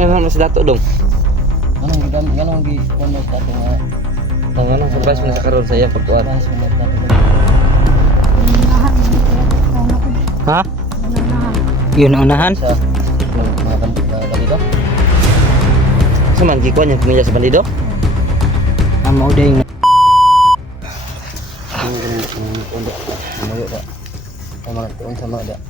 Ngayon mas dato dong. Ganong gi-kuno sa dato nga. Ang surprise mo na sa karon sa iyang pagkuan. Mas mo dato. Ha? Yun ang unahan. Sa mga bandido. Sa man gikuan yung pamilya sa bandido. Ang mauday nga. Undo. Mayo ba. Ang mga tuon sama da.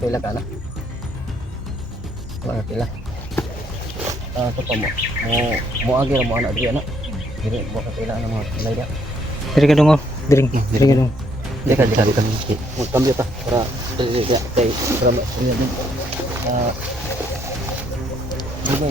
Pila ka na. Mga pila. Ito pa mo agi ra mo anak di anak. Diri mo ka pila na mga tulay da. Diri ka dong. Diri ka dong. Dika mo cambio ta para dili kay para ma din.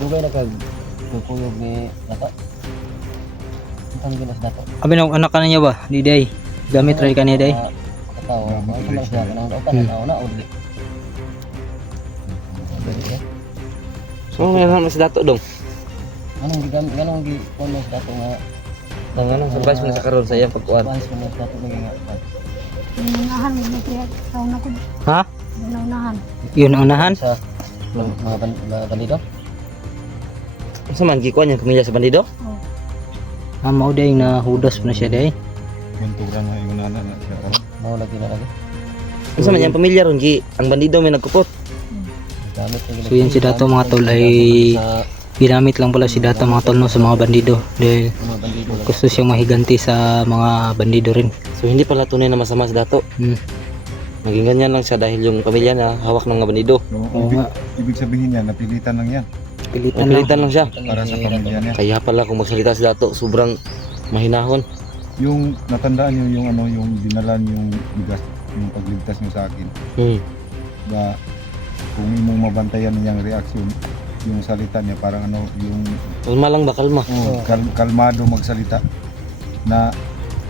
Dugay na kag kuyog ni nata. Ang ginas dato. Abi nang anak ka niya ba? Di day. Gamit ra ka niya day. Tao, ano lang siya nang tao na uli. So ngayon mas dato dong. Ganong gi kuno sa dato nga. Ang surprise mo na sa karon sa iyang pagkuan. Mas mo dato nga. Unahan mo kaya taon ako. Ha? Unahan. Yun ang unahan. Sa mga bandido. Sa man gikuan yung pamilya sa bandido. Oh. Ang mauday na hudas mo na siya day. Bunturan na yung nana na siya karon. Mao lagi na lagi. Sa man yung pamilya ron gi ang bandido may nagkupot. Gamit So yan si Dato mga tol ay ginamit lang pala si Dato mga tol no, sa mga bandido dahil mga bandido. gusto siyang mahiganti sa mga bandido rin. So hindi pala tunay na masama si Dato. Naging ganyan lang siya dahil yung pamilya na hawak ng mga bandido. No, ibig sabihin niya napilitan lang yan Pilitan lang siya. para sa pamilya niya. Kaya pala kung magsalita si Dato sobrang mahinahon. Yung natandaan niyo yung yung dinalan yung bigas, yung pagligtas niyo sa akin. Ba kung imong mabantayan niyang reaksyon, yung salita niya parang yung Kalma lang ba, kalma. kalmado magsalita na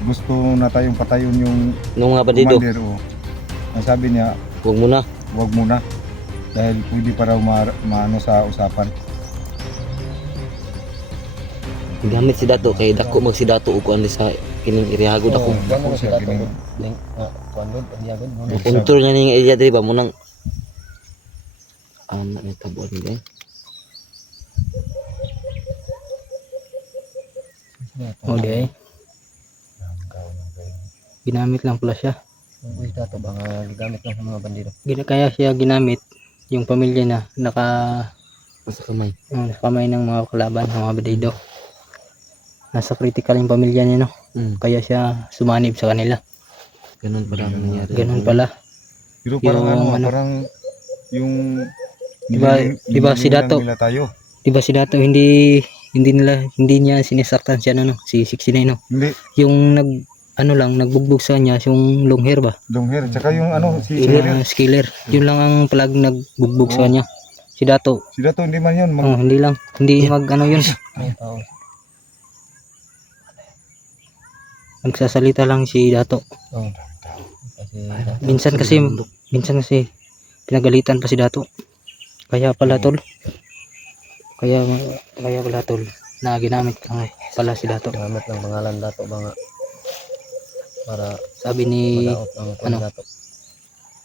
gusto na tayong patayon yung Nung mga bandido, commander. Ang sabi niya, huwag muna. wag muna dahil pwede para maano sa usapan. Gamit si Dato kay dako mag si Dato ug kuan sa kining irihago dako. Ganong si dato. Link kuan pagyagon mo. Kontrol niya ning area diri ba mo nang ni tabuan ni. Okay. Ginamit lang pala siya. Uy dato ba nga gigamit lang sa mga bandido. Kaya siya ginamit yung pamilya na nasa kamay ng mga kalaban, ng mga bandido. Nasa critical yung pamilya niya no. Kaya siya sumanib sa kanila. Ganun pala ang nangyari. Ganun pala. Pero parang Yung parang yung Diba si Dato? nila tayo. Diba si Dato hindi niya sinisaktan siya no, si 69 no. Hindi, Yung nagbugbog sa kanya yung long hair ba? long hair. Tsaka yung si Skiller. Yun lang ang palag nagbugbog sa kanya. Si Dato. Si Dato hindi man yun. Hindi lang. Hindi yun. May tao. Nagsasalita lang si Dato. Oh. Minsan kasi pinagalitan pa si Dato. Kaya pala tol. Kaya pala tol na ginamit lang pala si Dato. Gamit lang pangalan dato ba nga para Sabi ni madaot ang kuan dato.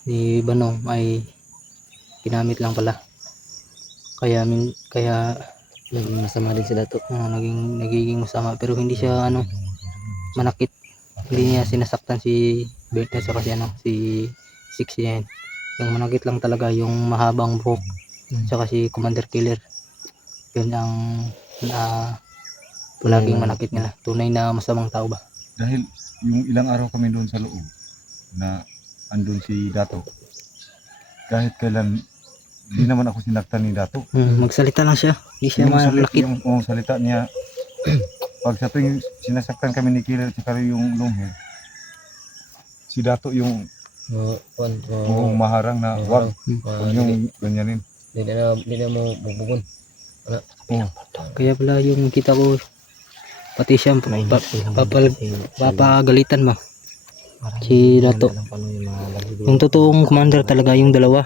ni Banong ay ginamit lang pala. Kaya naging masama din si Dato. Nagiging masama pero hindi siya manakit. Hindi niya sinasaktan si Berta sa kasi si 69. Yung manakit lang talaga yung mahabang buhok. Saka si Commander Killer. Yun ang palaging manakit nila. Tunay na masamang tao ba? Dahil yung ilang araw kami doon sa loob na andun si Dato. Kahit kailan hindi naman ako sinaktan ni Dato. Magsalita lang siya. Hindi siya manakit. Yung salita niya pag sa tuwing sinasaktan kami ni Killer at yung long hair, si Dato yung maharang na wag yung ganyanin. Hindi na mo bubugon. Kaya pala yung kita ko pati siya papagalitan mo si Dato. Yung totoong commander talaga yung dalawa,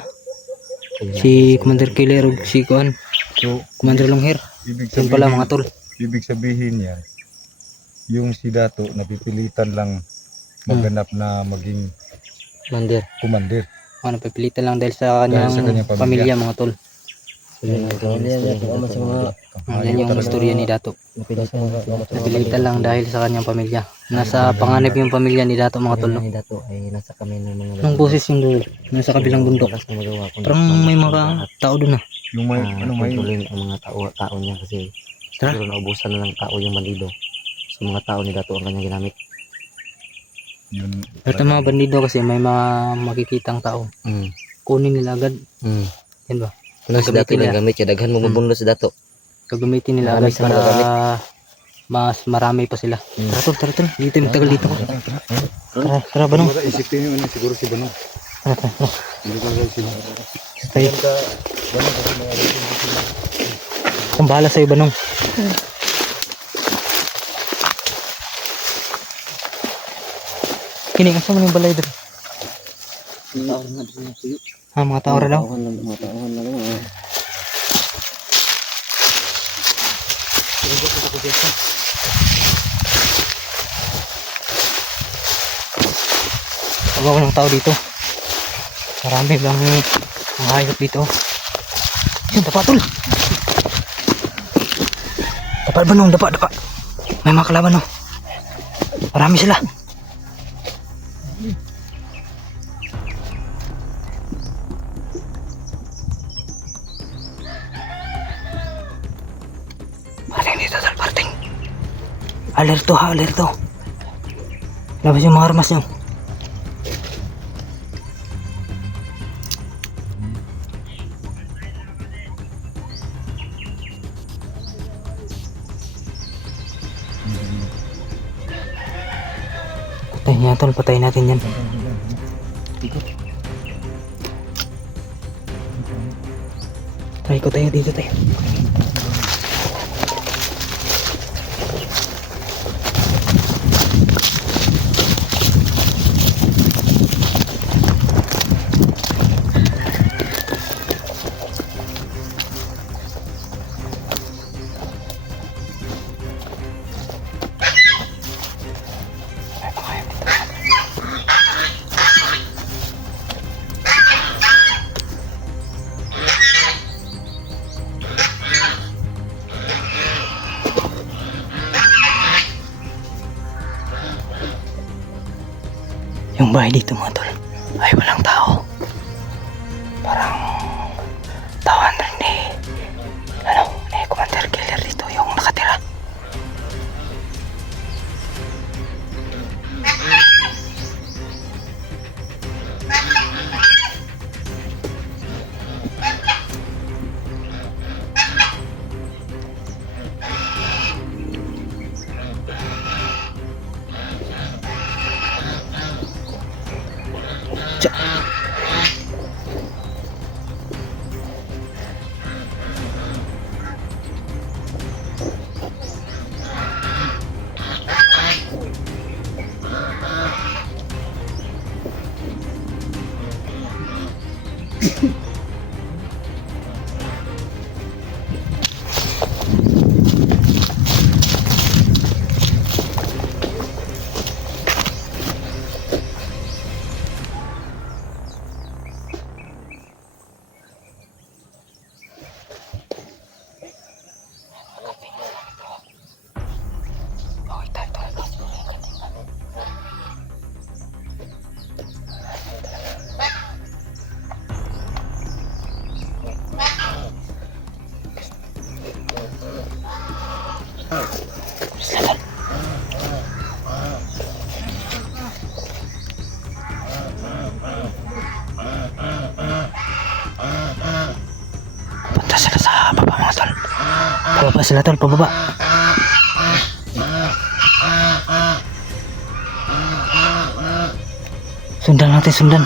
si Commander Killer ug si Commander Longhair. Yun pala mga tol. Ibig sabihin niya yung si Dato napipilitan lang maganap na maging commander. Napipilitan lang dahil sa kanyang pamilya mga tol. Yan kung aman sa mga Yan yung istorya ni Dato. napilitan mga Napilitan lang dahil sa kanyang pamilya. Nasa panganib yung pamilya ni Dato mga tol. no? ni Dato ay nasa kami ng mga Anong boses yung doon? Nasa kabilang bundok. Walas na magawa kundi Parang may mga tao doon ah. Yung may, may, kontrolin ang mga tao niya kasi Tara. siguro naubusan na ng tao yung bandido. So mga tao ni Dato ang kanyang ginamit. yun, Pero yung mga bandido kasi may mga makikitang tao. Kunin nila agad. Yan ba? Ano si Dato Gamitin lang gamit siya, daghan mo mabundo si Dato. Gagamitin nila Marami agad sa para mga gamit. mas marami pa sila. Tara tol. Dito yung tagal dito. Tara Banong. Siguro isipin nyo ano, siguro si Banong. Tara. Hindi ko alam sila. Tayo. Ang bahala sa'yo Banong. Kini, asa mo yung balay doon? Mga tao ra daw. Mga tauhan na lang. Pagawa ng tao dito. Marami bang mga hayop dito. Yun, dapa tol. Dapa Banong, dapa. May mga kalaban no. Marami sila. Parting dito tol, parting. Alerto ha, alerto. Labas yung mga armas nyo. Patayin yan tol, patayin natin yan. Try ko tayo dito tayo. Yung bahay dito mga tol ay walang tao. Parang tawan rin ni Commander Killer dito yung nakatira. Punta sila sa baba mga tol. Pababa sila tol, pababa. Sundan natin, sundan.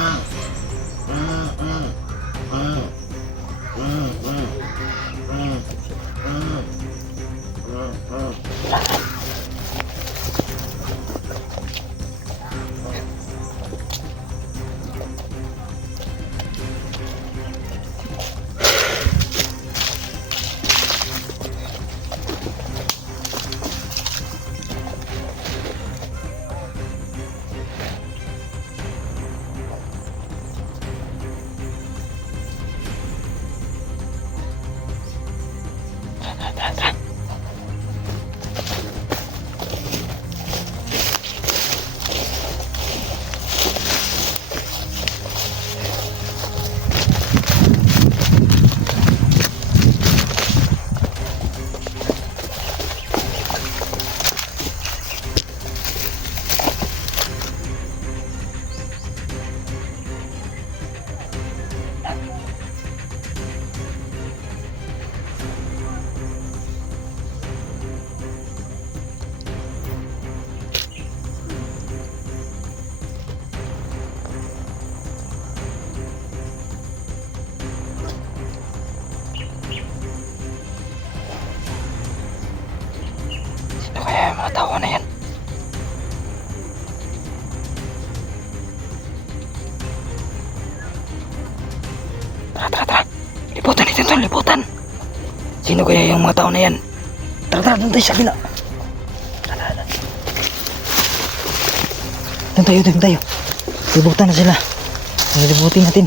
Ay, mga tao na yan. Tara. Liputan dito, tol. Liputan. Sino kaya yung mga tao na yan? Tara, doon tayo sa kabila. Tara. Doon tayo. Liputan na sila. Liputin natin.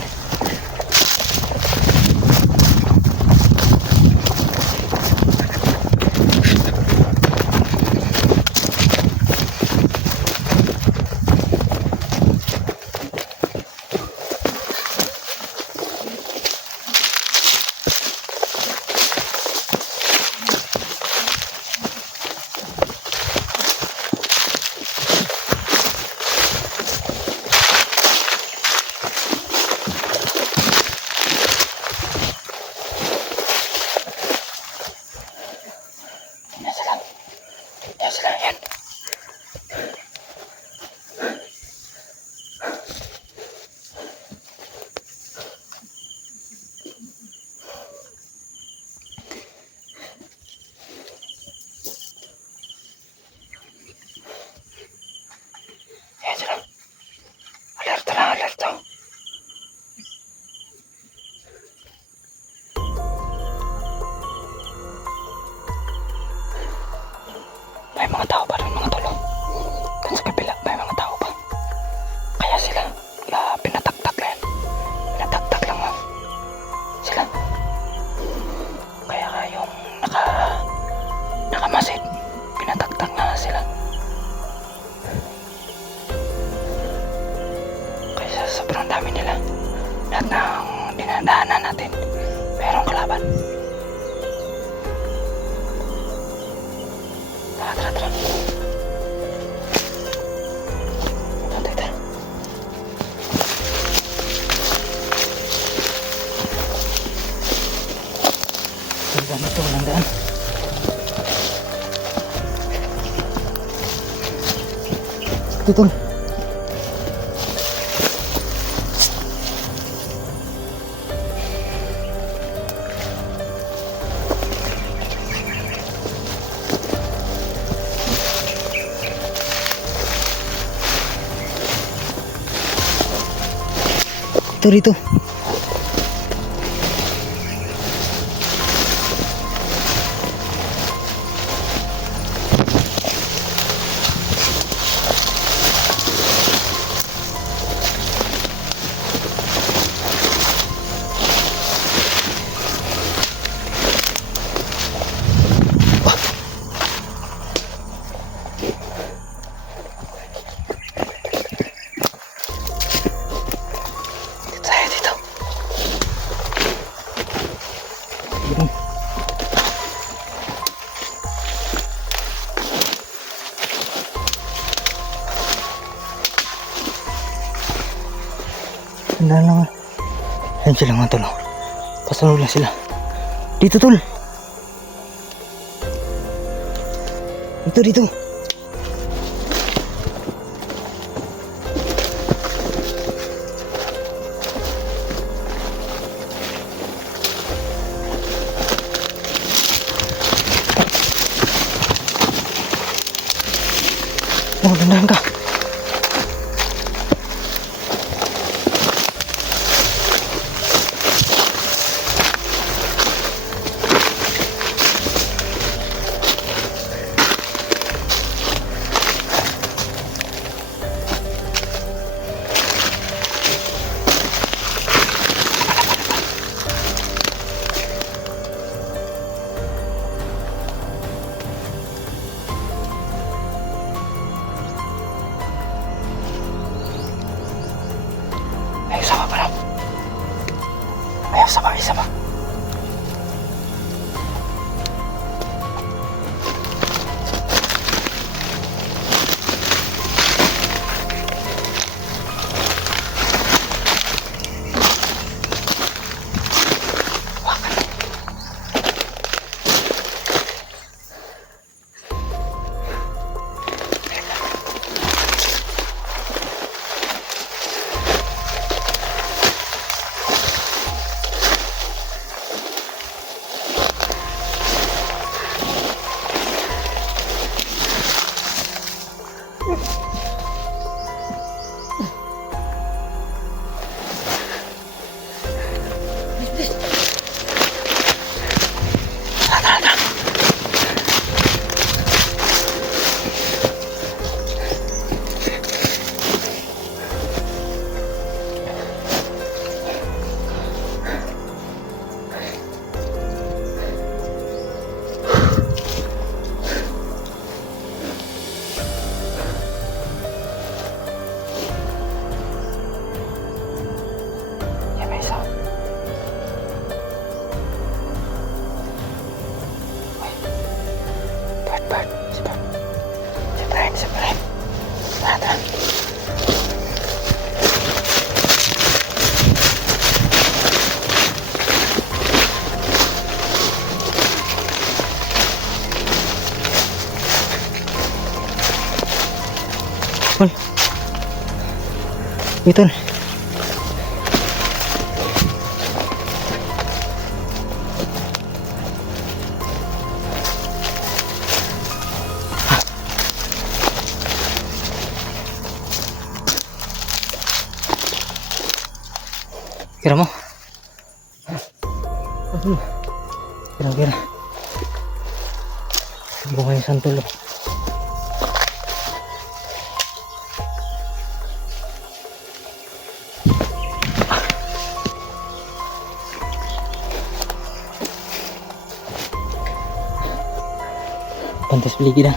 Yan sila, yan. Yan sila. Alerto. May mga tao pa doon, mga tolo. Doon sa kabila, may mga tao pa. Kaya sila, pinataktak lang. Pinataktak lang sila. Kaya yung nakamasid, pinataktak na sila. Kaya sa sobrang dami nila, lahat ng dinadaanan natin, mayroong kalaban. Tara. Tara. Walang daan. Tutol. Rito. Tandaan lang. Ayan sila mga tol. Pasunod lang sila. Dito tol. Dito. Oh, tandaan ka. Uy, tol. Kira mo? Kira. Bunga yung santol. Pantas paligid ah.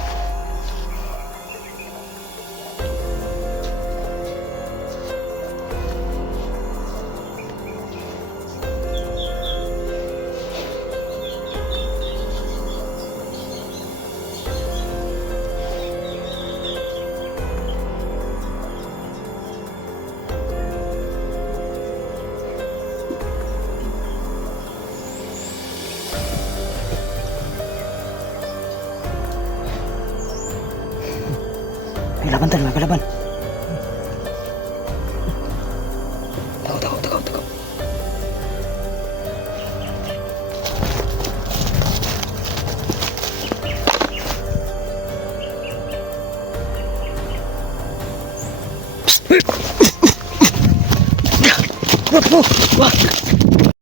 May laban tol, may kalaban. Takot. Wag!